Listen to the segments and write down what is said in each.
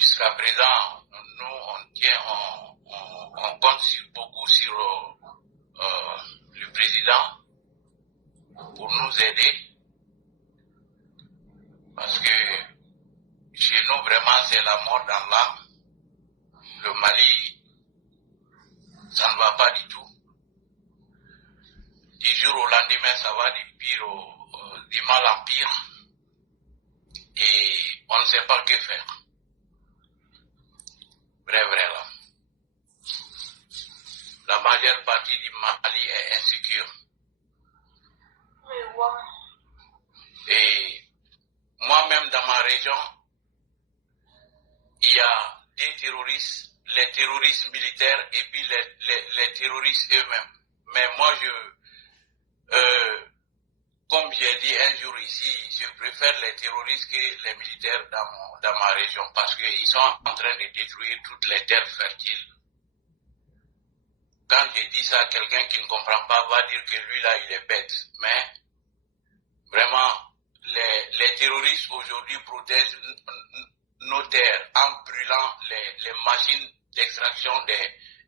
jusqu'à présent, nous, on compte beaucoup sur le président pour nous aider. Parce que chez nous, vraiment, c'est la mort dans l'âme. Le Mali, ça ne va pas du tout. Du jour au lendemain, ça va du mal en pire. Et on ne sait pas que faire. Vrai là. La majeure partie du Mali est insécure. Et moi-même, dans ma région, il y a des terroristes, les terroristes militaires et puis les terroristes eux-mêmes. Mais moi, comme j'ai dit un jour ici, je préfère les terroristes que les militaires dans ma région parce qu'ils sont en train de détruire toutes les terres fertiles. Quand je dis ça, quelqu'un qui ne comprend pas va dire que lui là, il est bête. Mais vraiment, les terroristes aujourd'hui protègent nos terres en brûlant les machines d'extraction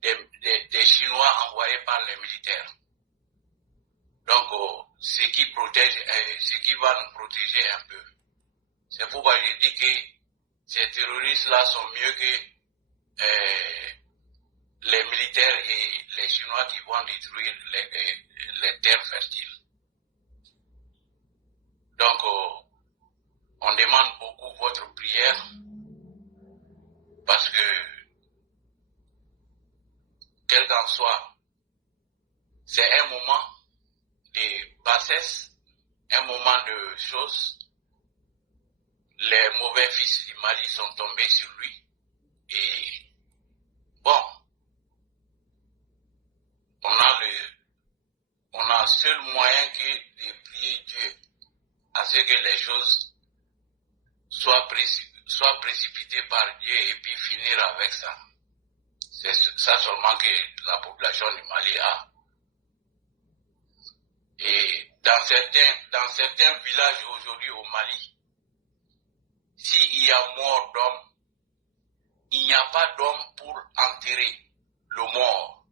des Chinois envoyés par les militaires. Donc, ce qui va nous protéger un peu. C'est pourquoi je dis que ces terroristes-là sont mieux que les militaires et les Chinois qui vont détruire les terres fertiles. Donc, on demande beaucoup votre prière parce que, quel qu'en soit, c'est un moment de bassesse, un moment de choses. Les mauvais fils du Mali sont tombés sur lui. Et bon, on a seul moyen que de prier Dieu à ce que les choses soient précipitées par Dieu et puis finir avec ça. C'est ça seulement que la population du Mali a. Et dans certains villages aujourd'hui au Mali, s'il y a mort d'homme, il n'y a pas d'homme pour enterrer le mort.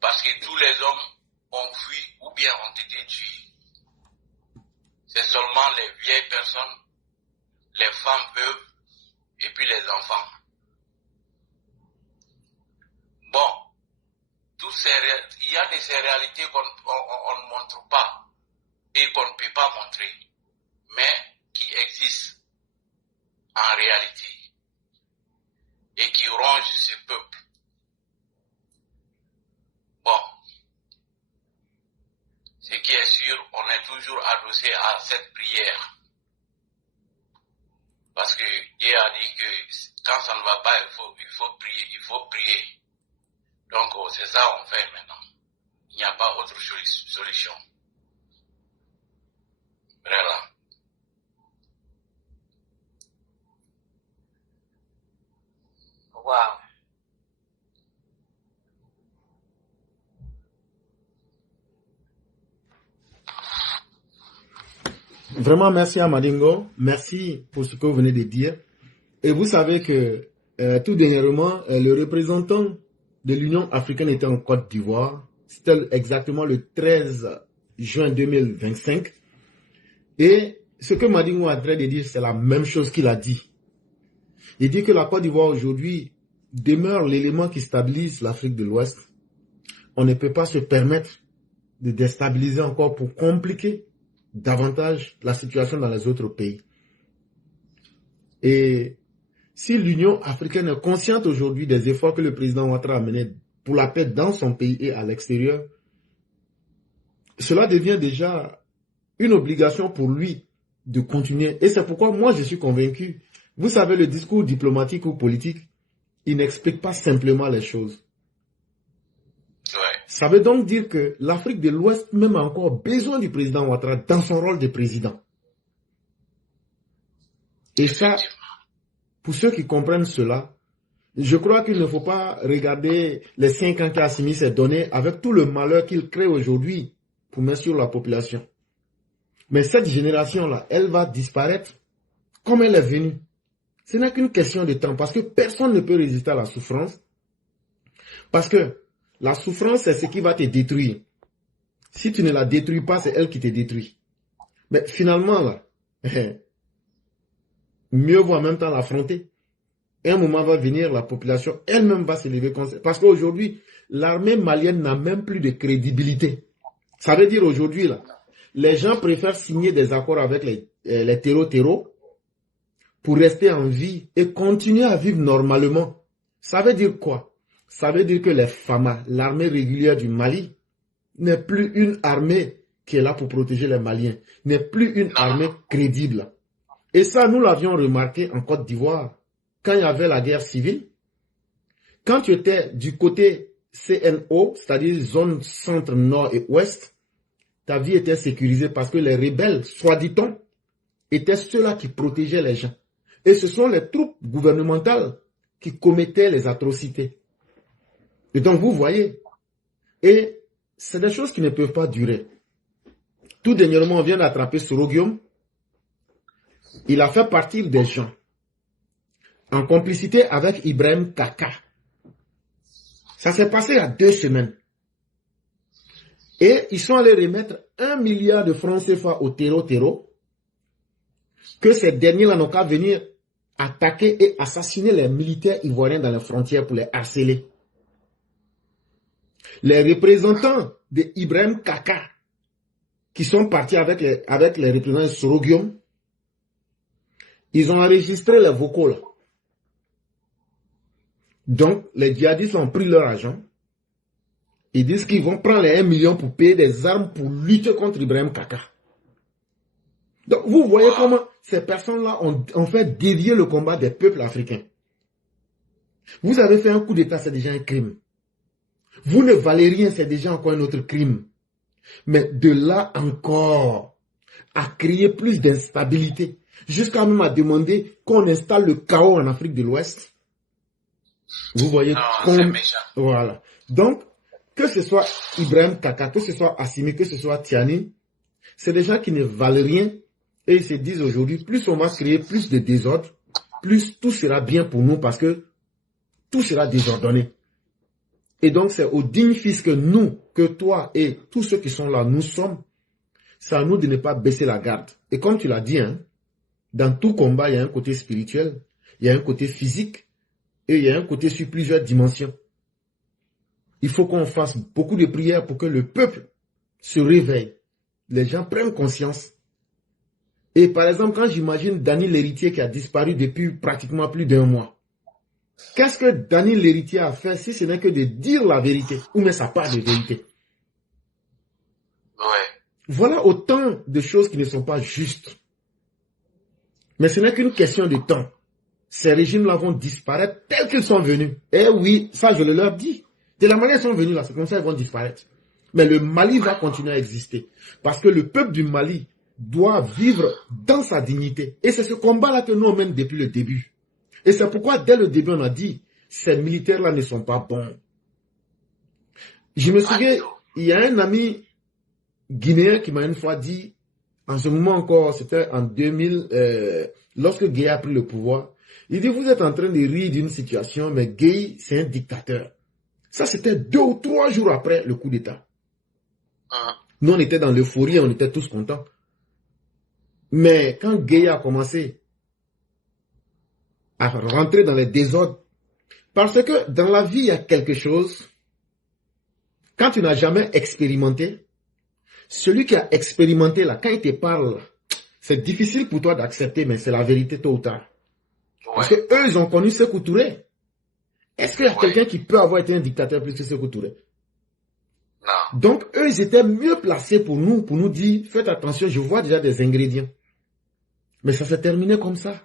Parce que tous les hommes ont fui ou bien ont été tués. C'est seulement les vieilles personnes, les femmes veuves et puis les enfants. Bon, il y a des réalités qu'on ne montre pas et qu'on ne peut pas montrer, mais qui existent en réalité et qui rongent ce peuple. Bon, ce qui est sûr, on est toujours adossé à cette prière. Parce que Dieu a dit que quand ça ne va pas, il faut prier. Donc, c'est ça qu'on fait maintenant. Il n'y a pas autre solution. Voilà. Wow. Vraiment, merci à Madingo. Merci pour ce que vous venez de dire. Et vous savez que tout dernièrement, le représentant de l'Union africaine était en Côte d'Ivoire. C'était exactement le 13 juin 2025. Et ce que Madingo a train de dire, c'est la même chose qu'il a dit. Il dit que la Côte d'Ivoire aujourd'hui demeure l'élément qui stabilise l'Afrique de l'Ouest. On ne peut pas se permettre de déstabiliser encore pour compliquer davantage la situation dans les autres pays. Et si l'Union africaine est consciente aujourd'hui des efforts que le président Ouattara a menés pour la paix dans son pays et à l'extérieur, cela devient déjà une obligation pour lui de continuer. Et c'est pourquoi moi je suis convaincu. Vous savez, le discours diplomatique ou politique, il n'explique pas simplement les choses. Ça veut donc dire que l'Afrique de l'Ouest même a encore besoin du président Ouattara dans son rôle de président. Et ça, pour ceux qui comprennent cela, je crois qu'il ne faut pas regarder les 5 ans qu'Assimi s'est donné avec tout le malheur qu'il crée aujourd'hui pour mettre sur la population. Mais cette génération-là, elle va disparaître comme elle est venue. Ce n'est qu'une question de temps parce que personne ne peut résister à la souffrance. Parce que la souffrance, c'est ce qui va te détruire. Si tu ne la détruis pas, c'est elle qui te détruit. Mais finalement, là, mieux vaut en même temps l'affronter. Et un moment va venir, la population elle-même va se lever contre ça. Parce qu'aujourd'hui, l'armée malienne n'a même plus de crédibilité. Ça veut dire aujourd'hui, là, les gens préfèrent signer des accords avec les terreaux pour rester en vie et continuer à vivre normalement. Ça veut dire quoi? Ça veut dire que les FAMA, l'armée régulière du Mali, n'est plus une armée qui est là pour protéger les Maliens, n'est plus une armée crédible. Et ça, nous l'avions remarqué en Côte d'Ivoire, quand il y avait la guerre civile. Quand tu étais du côté CNO, c'est-à-dire zone centre, nord et ouest, ta vie était sécurisée parce que les rebelles, soit dit-on, étaient ceux-là qui protégeaient les gens. Et ce sont les troupes gouvernementales qui commettaient les atrocités. Et donc, vous voyez, et c'est des choses qui ne peuvent pas durer. Tout dernièrement, on vient d'attraper Soroguium. Il a fait partir des gens en complicité avec Ibrahim Kaka. Ça s'est passé il y a 2 semaines. Et ils sont allés remettre 1 milliard de francs CFA au terreau, que ces derniers-là n'ont qu'à venir attaquer et assassiner les militaires ivoiriens dans les frontières pour les harceler. Les représentants de Ibrahim Kaka, qui sont partis avec les représentants de Soroguium, ils ont enregistré les vocaux là. Donc, les djihadistes ont pris leur argent. Ils disent qu'ils vont prendre les 1 million pour payer des armes pour lutter contre Ibrahim Kaka. Donc, vous voyez comment ces personnes-là ont fait dévier le combat des peuples africains. Vous avez fait un coup d'État, c'est déjà un crime. Vous ne valez rien, c'est déjà encore un autre crime. Mais de là encore, à créer plus d'instabilité, jusqu'à même à demander qu'on installe le chaos en Afrique de l'Ouest. Vous voyez voilà. Donc, que ce soit Ibrahim Kaka, que ce soit Assimi, que ce soit Tiani, c'est des gens qui ne valent rien et ils se disent aujourd'hui, plus on va créer plus de désordre, plus tout sera bien pour nous parce que tout sera désordonné. Et donc, c'est au digne fils que nous, que toi et tous ceux qui sont là, nous sommes, c'est à nous de ne pas baisser la garde. Et comme tu l'as dit, hein, dans tout combat, il y a un côté spirituel, il y a un côté physique et il y a un côté sur plusieurs dimensions. Il faut qu'on fasse beaucoup de prières pour que le peuple se réveille. Les gens prennent conscience. Et par exemple, quand j'imagine Dany l'héritier qui a disparu depuis pratiquement plus d'1 mois, qu'est-ce que Dany l'héritier a fait si ce n'est que de dire la vérité, ou même sa part de vérité? Ouais. Voilà autant de choses qui ne sont pas justes. Mais ce n'est qu'une question de temps. Ces régimes-là vont disparaître tels qu'ils sont venus. Eh oui, ça je le leur dis. De la manière dont ils sont venus là, c'est comme ça qu'ils vont disparaître. Mais le Mali va continuer à exister. Parce que le peuple du Mali doit vivre dans sa dignité. Et c'est ce combat-là que nous on mène depuis le début. Et c'est pourquoi dès le début on a dit, ces militaires-là ne sont pas bons. Je me souviens, il y a un ami guinéen qui m'a une fois dit, en ce moment encore, c'était en 2000, lorsque Gueye a pris le pouvoir, il dit, vous êtes en train de rire d'une situation, mais Gueye, c'est un dictateur. Ça, c'était 2 ou 3 jours après le coup d'État. Nous, on était dans l'euphorie, on était tous contents. Mais quand Gueye a commencé à rentrer dans les désordres, parce que dans la vie, il y a quelque chose, quand tu n'as jamais expérimenté, celui qui a expérimenté là, quand il te parle, c'est difficile pour toi d'accepter, mais c'est la vérité tôt ou tard. Parce que eux, ils ont connu Sékou Touré. Est-ce qu'il y a quelqu'un qui peut avoir été un dictateur plus que Sékou Touré? Non. Donc, eux, ils étaient mieux placés pour nous dire, faites attention, je vois déjà des ingrédients. Mais ça s'est terminé comme ça.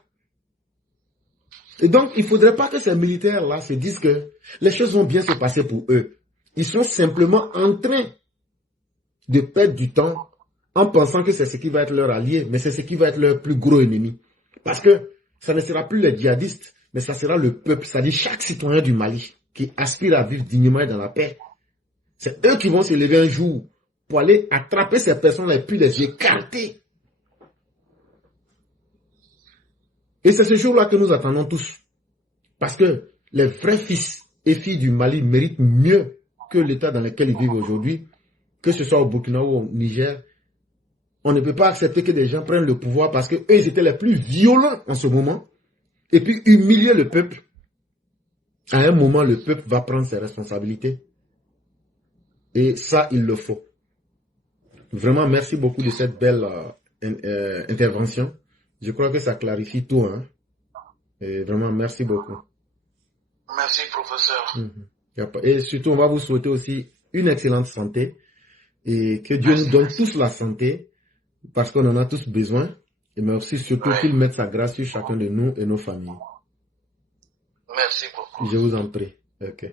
Et donc, il ne faudrait pas que ces militaires-là se disent que les choses vont bien se passer pour eux. Ils sont simplement en train de perdre du temps en pensant que c'est ce qui va être leur allié, mais c'est ce qui va être leur plus gros ennemi. Parce que ça ne sera plus les djihadistes, mais ça sera le peuple, c'est-à-dire chaque citoyen du Mali qui aspire à vivre dignement et dans la paix. C'est eux qui vont se lever un jour pour aller attraper ces personnes-là et puis les écarter. Et c'est ce jour-là que nous attendons tous. Parce que les vrais fils et filles du Mali méritent mieux que l'état dans lequel ils vivent aujourd'hui, que ce soit au Burkina ou au Niger. On ne peut pas accepter que des gens prennent le pouvoir parce qu'eux, ils étaient les plus violents en ce moment. Et puis humilier le peuple. À un moment, le peuple va prendre ses responsabilités. Et ça, il le faut. Vraiment, merci beaucoup de cette belle intervention. Je crois que ça clarifie tout. Hein? Et vraiment, merci beaucoup. Merci, professeur. Et surtout, on va vous souhaiter aussi une excellente santé. Et que Dieu nous donne tous la santé. Parce qu'on en a tous besoin. Et mais aussi, surtout, qu'il mette sa grâce sur chacun de nous et nos familles. Merci beaucoup. Je vous en prie. Ok.